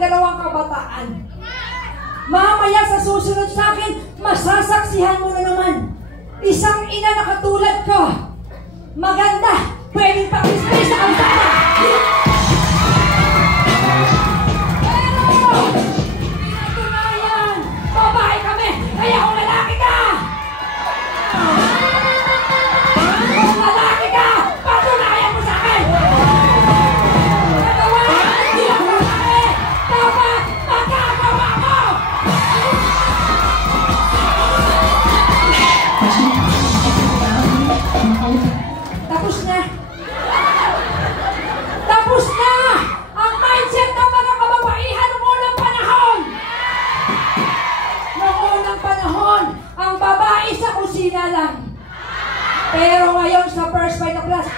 aking dalawang kabataan. Mamaya sa susunod sa akin, masasaksihan mo na naman. Isang ina na katulad ko. Maganda, pwedeng pang-display sa kalsada. Pero, pinatunayan, babae kami, kaya kung lalaki ka. Kung lalaki ka, patunayan mo sa akin. Nagawa, hindi lang babae, dapat magagawa mo. Tapos na. Tapos na ang mindset ng mga kababaihan noong unang panahon. Noong unang panahon, ang babae sa kusina lang. Pero ngayon sa First Bite of Class,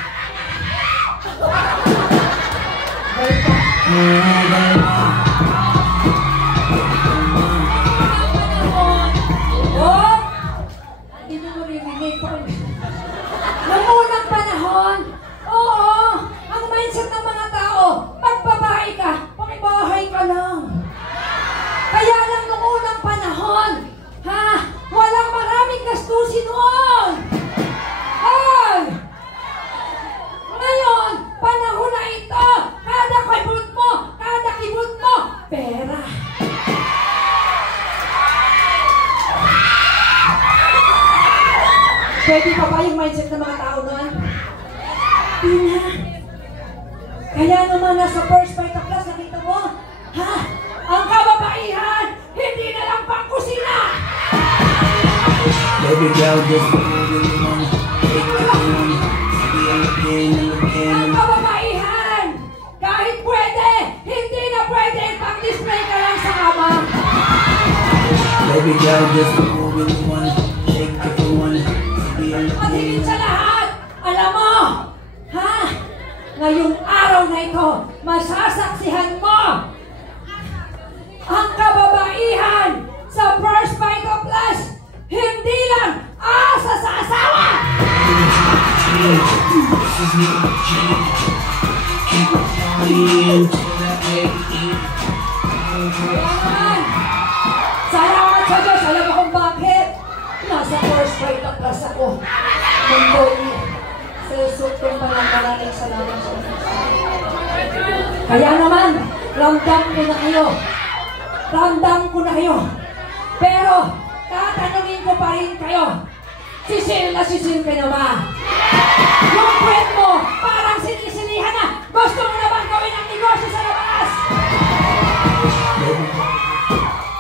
hindi mo maririnig pa. Noong unang panahon, oo, ang mindset ng mga tao, pag babae ka, pakibahay ka lang. Kaya lang noong unang panahon, walang maraming gastusin noon. Ay! Ngayon, panahon na ito, kada kibot mo, pera. Pwede pa ba yung mindset ng mga tao noon? Di na. Kaya naman nasa First Bite of Class, nakita mo? Ang kababaihan, hindi na lang pang kusina! Baby girl, just moving on. Take it on. Again and again. Ang kababaihan, kahit pwede, hindi na pwede pang-display ka lang sa kama. Baby girl, just moving on. Take it on. At higit sa lahat, alam mo, ngayong araw na ito, masasaksihan mo ang kababaihan sa First Bite of Class, hindi lang asa sa asawa! Salamat sa Diyos, alam mo kung bakit? Nasa First Bite of Class ako. Mundo sesutong maraming salamat sa Diyos. Kaya naman, ramdam ko na kayo. Ramdam ko na kayo. Pero, tatanungin ko pa rin kayo. Sisil na sisil ka na ba? Yung friend mo, parang sinisilihan na. Gusto mo na bang gawin ang negosyo sa labas?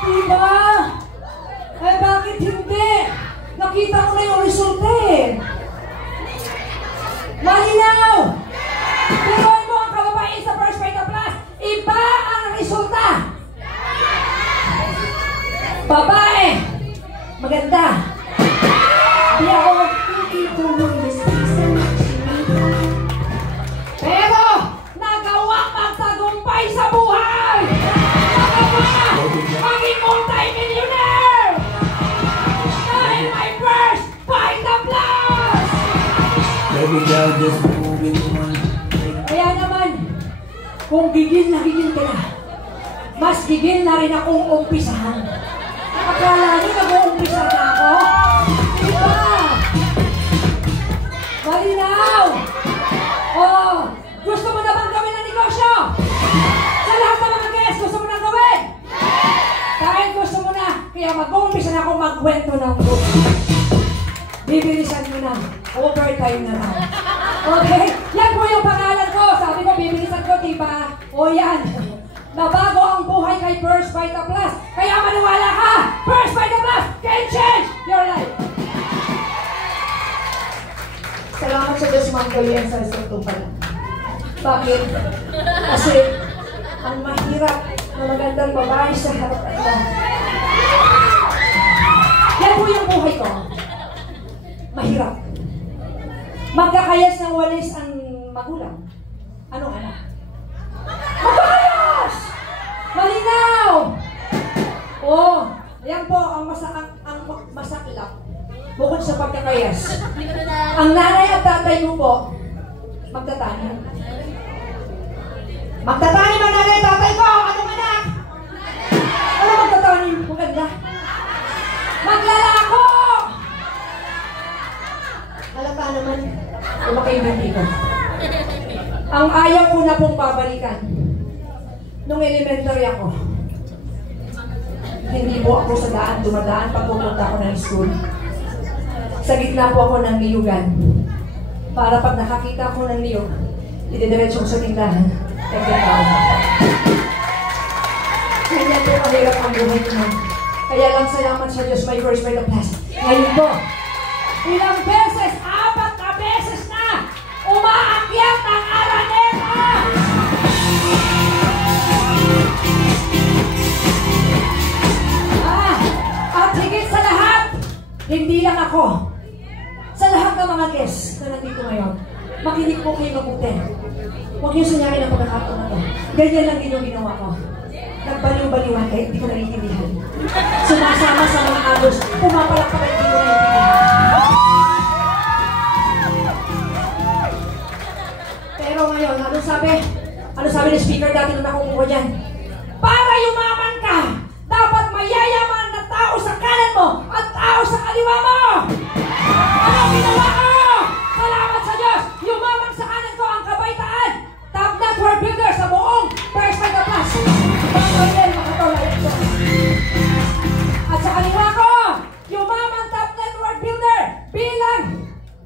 Diba? Eh bakit hindi? Nakita mo na yung resulta eh. Malinaw! Turuan mo ang kababae sa First Bite of Class. Iba ang resulta. Babae, maganda. Di ako pero nagawang magtagumpay sa buhay. Nagawa maging multi-millionaire. Dahil my First Bite of Class. Baby girl, just moving on. Kaya naman, kung gigil na gigil ka na, mas gigil na rin akong umpisahan. Akala niyo nag-uumpisa na ako? Diba? Malinaw! Oh, gusto mo na bang gawin ang negosyo? Sa lahat ng mga guests, gusto mo na gawin? Dahil gusto mo na, kaya mag-uumpisa na akong magkwento ng book. Bibilisan mo na. Overtime na lang. Okay? Yan po yung pangalan ko. Sabi ko, bibilisan ko, diba? O yan. Nabago ang buhay kay First Bite of Class. Kaya maniwala ka! First Bite of Class can change your life! Salamat sa Diyos, Ma'am Galian, sa isang pala. Bakit? Kasi ang mahirap na magandang babae sa harapan mo. Yan po yung buhay ko. Mahirap. Magkakayas ng walis ang magulang. Anong anak? Magkakayas! Malinaw! Oh, yan po ang masaklap. Bukod sa pagkakayas. Ang nanay at tatay mo po, magtatanim. Magtatanim ang nanay at tatay ko! Anong anak? yung maganda. Maglalako! Halata naman, umakaibigan ko. Ang ayaw ko na pong babalikan. Nung elementary ako, hindi po ako sa daan dumadaan pag pupunta ako ng school. Sa gitna po ako ng niyugan. Para pag nakakita ko ng niyog, ididiretso ko sa tindahan. Tao. Kanya po mahirap ang buhay ko. Kaya lang salamat sa Diyos, my first grade of class. Ngayon po, ilang beses, 4 na beses na, umaakyat ang Araneta! At higit sa lahat, hindi lang ako. Sa lahat ng mga guests na nandito ngayon, makinig po kayo mabuti. Huwag niyo sinyarin ang pagkakataon na to. Ganyan lang din yung ginawa ko. Nagbaliw-baliwan kahit hindi ko naiintindihan. Sumasama sa mga agos, pumapalak pa hindi ko naiintindihan. Pero ngayon, ano sabi? Ano sabi ng speaker dati nung nakukuha dyan? Para yumaman ka, dapat mayayaman na tao sa kanan mo at tao sa kaliwa mo! Ano ginawa ko? Salamat sa Diyos! Yumaman sa kanan ko ang kabaitaan! Top network builder sa buong First Grade of Class! At sa kaliwa ko, yumaman top network builder bilang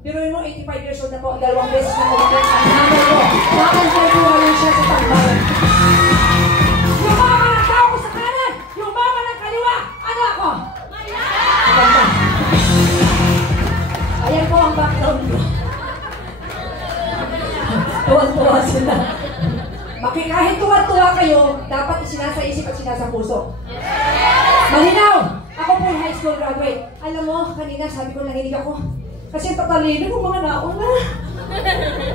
biruin mo 85 years old na po, 2 beses na kumapit sa nanay ko. Nakantay ko lang siya sa tambayan. Yumaman ang tao ko sa kanan, yumaman ang kaliwa. Ano ako? Maganda. Ayan po ang background ko. Tuwan-tuwa sila. Kahit tuwa-tuwa kayo, dapat isinasa isip at sinasa puso. Malinaw! Ako po high school graduate. Alam mo, kanina sabi ko nanginig ako. Kasi tatalino ko mga nauna.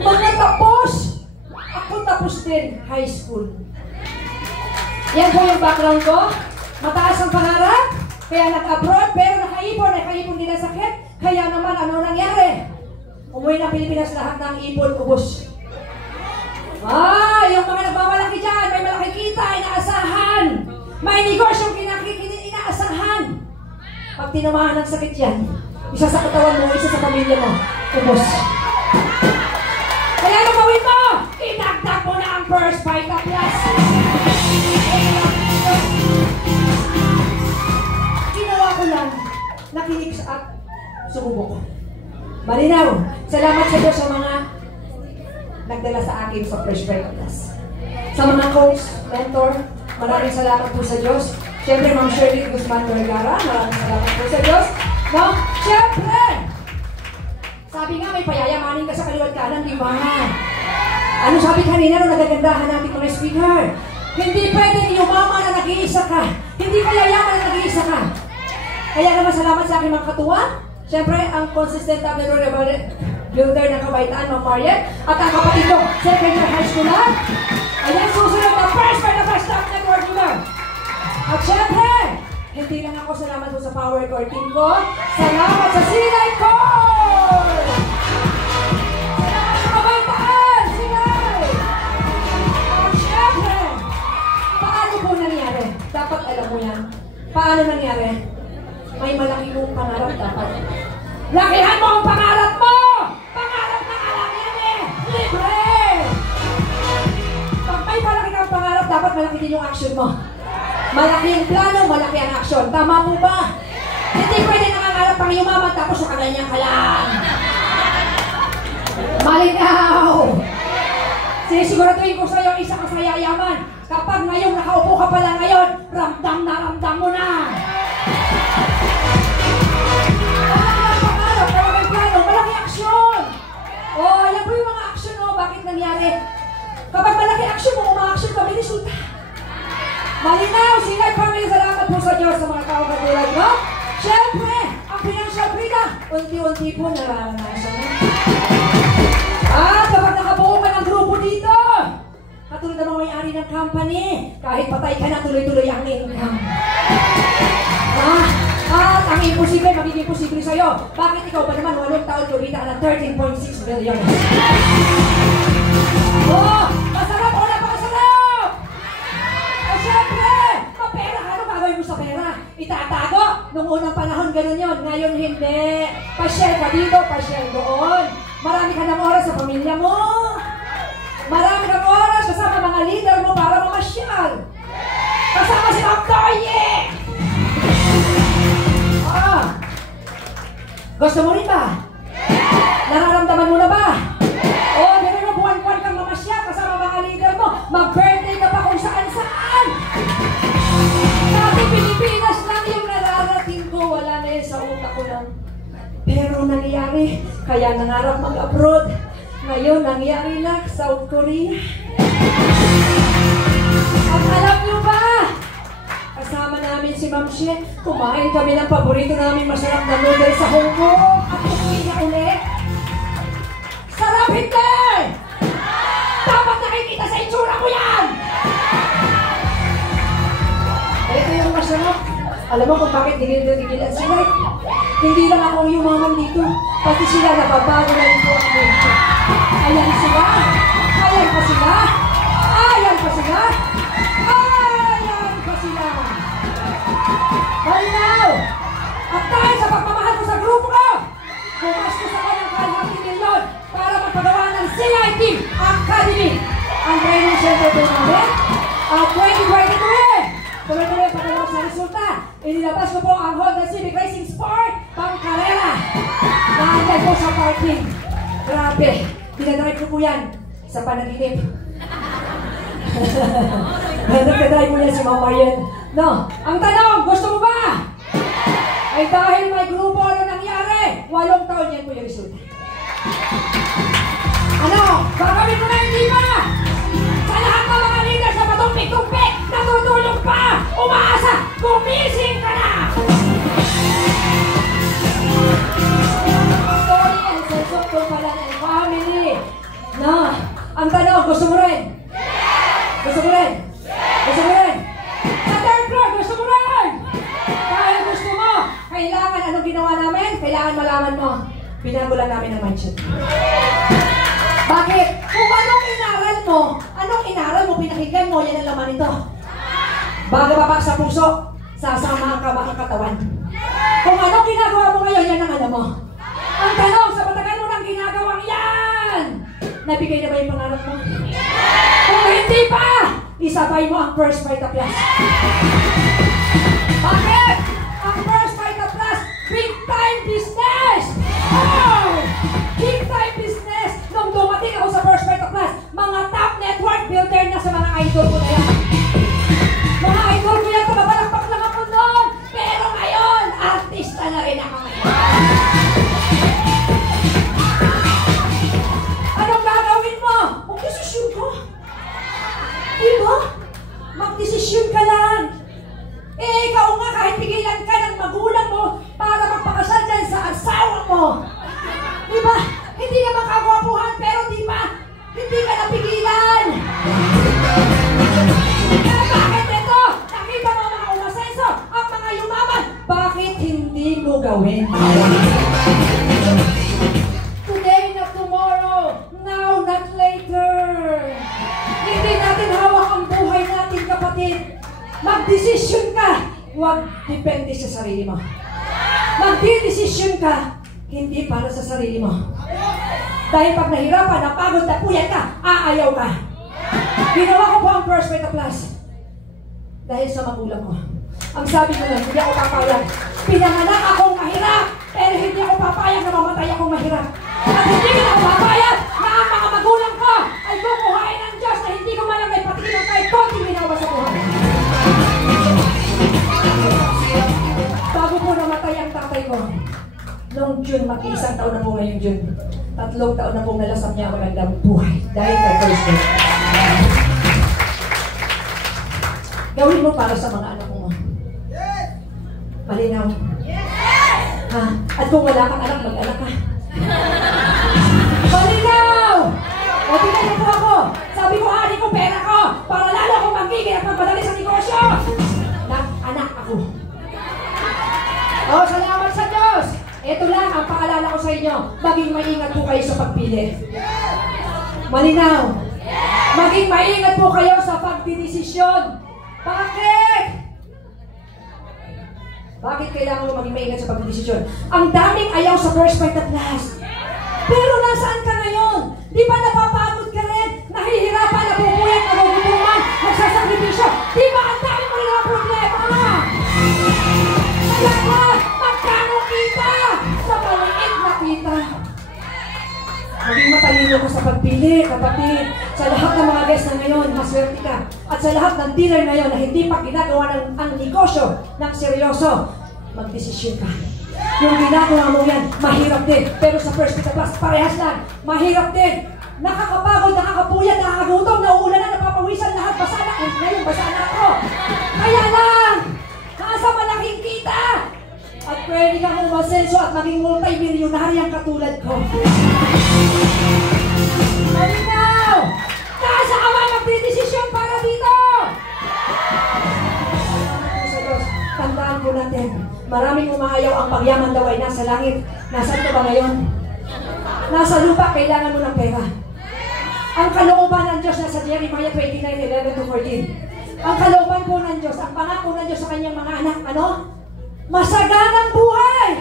Mga tapos! Ako tapos din, high school. Yan po yung background ko. Mataas ang pangarap, kaya nag-abroad, pero nakaipon din ang sakit. Kaya naman, ano nangyari? Umuwi ng Pilipinas lahat ng ipon, ubos. Yung mga nagmamalaki dyan, may malaki kita, inaasahan. May negosyong inaasahan. Pag tinamaan ng sakit yan, isa sa katawan mo, isa sa pamilya mo, ubos. Kaya anong gawin mo? Idagdag mo na ang First Vita Plus. Ginawa ko lang, nakinig at sumubok. Malinaw, salamat sa Diyos sa mga nagdala sa akin sa First Vita Plus. Sa mga coach, mentor, maraming salamat po sa Diyos. Siyempre, Ma'am Shirley Guzman Vergara, maraming salamat po sa Diyos. No? Siyempre! Sabi nga, may payayamanin ka sa kaliwat kanan, di ba? Ano sabi kanina nung nagagandahan natin mga speaker? Hindi pwedeng yumaman na nag-iisa ka. Hindi ka yayaman na nag-iisa ka. Kaya naman salamat sa aking mga katuwa. Siyempre, ang consistent top builder ng kabaitaan, Ma'am Mariette. At ang kapatid ko, second year high school na. Ayan, susunod na first top network builder. At siyempre, hindi lang ako salamat po sa power core team ko. Salamat sa Sinay Core! Salamat sa kabaitaan, Sinay! At siyempre, paano po nangyari? Dapat alam mo yan. Paano nangyari? May malaki mong pangarap dapat. Lakihan mo ang pangarap mo! Pangarap na alam yan eh! Libre! Pag may malaki kang pangarap, dapat malaki din yung action mo. Malaki yung plano, malaki ang aksyon. Tama po ba? Hindi pwede nangangarap pang yumaman tapos nakaganyan ka lang. Malinaw! Sinisiguraduhin ko sa'yo, isa ka sa yayaman. Kapag ngayong nakaupo ka pala ngayon, ramdam na ramdam mo na. Malaki ang pangarap, malaki ang plano, malaki aksyon. Alam mo yung mga aksyon mo, bakit nangyari? Kapag malaki aksyon mo, uma-aksyon ka, may resulta. Malinaw, Sinay Family, salamat po sa Diyos sa mga tao katulad mo. Siyempre, ang financial freedom, unti-unti po nararanasan mo. At kapag nakabuo ka ng grupo dito, katulad ng mga may-ari ng company, kahit patay ka na, tuloy-tuloy ang income. At ang imposible, magiging posible sa'yo. Bakit ikaw ba naman 8 taon kumita ka ng 13.6 million? Masarap o napakasarap! Siyempre, mapera ka, ano gagawin mo sa pera? itatago. Nung unang panahon, ganun yun. Ngayon, hindi. Pa-share ka dito, pa-share doon. Marami ka ng oras sa pamilya mo. Marami kang oras kasama mga leader mo para mamasyal. Kasama si Ma'am Toye! Gusto mo rin ba? Nararamdaman mo na ba? Di mo buwan-buwan kang mamasyal kasama mga leader mo. Mag-birthday ka pa kung saan-saan. Dati Pilipinas lang yung nararating ko. Wala na yun sa utak ko lang. Pero nangyari, kaya nangarap mag-abroad. Ngayon, nangyari na South Korea. Ang alam nyo ba? Kasama namin si Ma'am She. Kumain kami ng paborito namin masarap na noodles sa Hong Kong. At umuwi na ulit. Sarap hindi! Dapat nakikita sa itsura ko yan! Ito yung masarap. Alam mo kung bakit digilan sila? Hindi lang akong yumaman dito. Pati sila nababago na rin po ang mundo. Ayan sila! Ayan pa sila! Ayan pa sila! Ayan pa sila! Malinaw! At dahil sa pagmamahal ko sa grupo ko, gumastos ako ng 500 million para magpagawa ng CIT Academy. Ang training center po namin at 2023. Tuloy-tuloy pagkakaroon sa resulta. Inilabas ko po ang Honda Civic Racing Sport pang karera. Nakantay po sa parking. Grabe. Dinadrive ko po yan sa panaginip. Nagdadrive mo yan si Ma'am Marian. No. Ang tanong, gusto mo ba? Ay dahil may grupo ano nangyari, 8 taon yan po yung resulta. Ano? Gagawin ko na hindi ba? Sa lahat ng mga leaders na matumpik-tumpik, natutulog pa, umaasa, gumising ka na! Story and sense of Tumpalan and family. No. Ang tanong, gusto mo rin? Gusto mo rin? Gusto mo rin? Sa third floor, gusto mo rin? Dahil gusto mo, kailangan, anong ginawa namin? Kailangan malaman mo. Binago lang namin ang mindset. Bakit? Kung anong inaral mo, pinakinggan mo, yan ang laman nito. Bago babak sa puso, sasama ka ba ang katawan? Kung anong ginagawa mo ngayon, yan ang alam mo. Ang tanong, sa matagal mo nang ginagawang yan, nabigay na ba yung pangarap mo? Kung hindi pa, isabay mo ang First Vita Plus. Bakit? Ang First Vita Plus, big time business! Oh! Big time business! Nung dumating ako sa First Vita Plus, mga top network builder na sa mga idol ko na yan. Mga idol ko yan, kababalakpak lang ako noon. Pero ngayon, artista na rin ako ngayon. Anong gagawin mo? Mag-desisyon ko. Diba? Mag-desisyon ka lang. Ikaw nga kahit pigilan ka ng magulang mo para magpakasal dyan sa asawa mo. Diba? Hindi naman kagwapuhan pero diba? Hindi ka napigilan. Kaya bakit ito? Nakita mo mga umasenso, ang mga yumaman. Bakit hindi mo gawin? Today, not tomorrow. Now, not later. Hindi natin hawak ang buhay natin, kapatid. Mag-desisyon ka. Huwag depende sa sarili mo. Mag-desisyon ka, hindi para sa sarili mo. Dahil pag nahirapan, napagod, napuyat ka, aayaw ka. Ginawa ko po ang First Vita Plus. Dahil sa magulang ko. Ang sabi ko lang, hindi ako papayag. Pinanganak akong mahirap, pero hindi ako papayag na mamatay akong mahirap. At hindi ko ako papayag na ang mga magulang ko ay bubuhayin ng Diyos na hindi ko malang may patingin ng kahit konting ginawa sa buhay. Bago po namatay ang tatay ko, noong June, mag-iisang taon na po ngayong June. 3 taon na pong nalasap niya ang magandang buhay dahil kay First Vita. Gawin mo para sa mga anak mo. Malinaw. Ha? At kung wala kang anak, mag-anak ka. Malinaw! O, tingnan niyo po ako. Sabi ko, hari ko, pera ko, para lalo akong magiging at magpadali sa negosyo. Anak ako. O, salamat sa Diyos. Ito lang ang paalala ko sa inyo. Maging maingat po kayo sa pagpili. Malinaw. Maging maingat po kayo sa pagdidesisyon. Bakit? Bakit kailangan mo maging maingat sa pagdesisyon? Ang daming ayaw sa first fight at last. Pero nasaan ka ngayon? Di ba napapagod ka rin? Nahihirapan, nabubuyat, nagugutuman, nagsasakripisyo. Di ba ang dami mo rin ang problema? Kailangan, magkano kita? Sa maliit na kita. Maging matalino ka sa pagpili, kapatid. Sa lahat ng mga guests na ngayon, maswerte ka. At sa lahat ng dealer ngayon na hindi pa ginagawa ang negosyo ng seryoso, magdesisyon ka. Yung ginagawa mo yan, mahirap din. Pero sa First Pita Plus, parehas lang. Mahirap din. Nakakapagod, nakakapuyat, nakakagutom, nauulan na, napapawisan lahat. Basa na. Ngayon, basa na ako. Kaya lang, nasa malaking kita. At pwede kang umasenso at maging multi-millionaire katulad ko. Malinaw! Nasa ka ba magdidesisyon para dito? Tandaan po natin, maraming umaayaw ang pagyaman daw ay nasa langit. Nasaan ka ba ngayon? Nasa lupa, kailangan mo ng pera. Ang kalooban ng Diyos nasa Jeremiah 29:11-14. Ang kalooban po ng Diyos, ang pangako ng Diyos sa kanyang mga anak, ano? Masaganang buhay!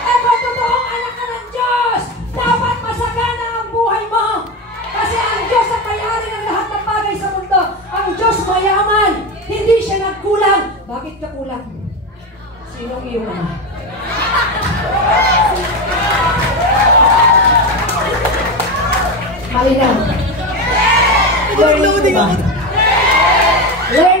Eh kung totoong anak ka ng Diyos, dapat masagana ang buhay mo. Kasi ang Diyos ang may-ari ng lahat ng bagay sa mundo. Ang Diyos mayaman. Hindi siya nagkulang. Bakit ka kulang? Sinong iyong ama? Malinaw. Learning mo ba? Learning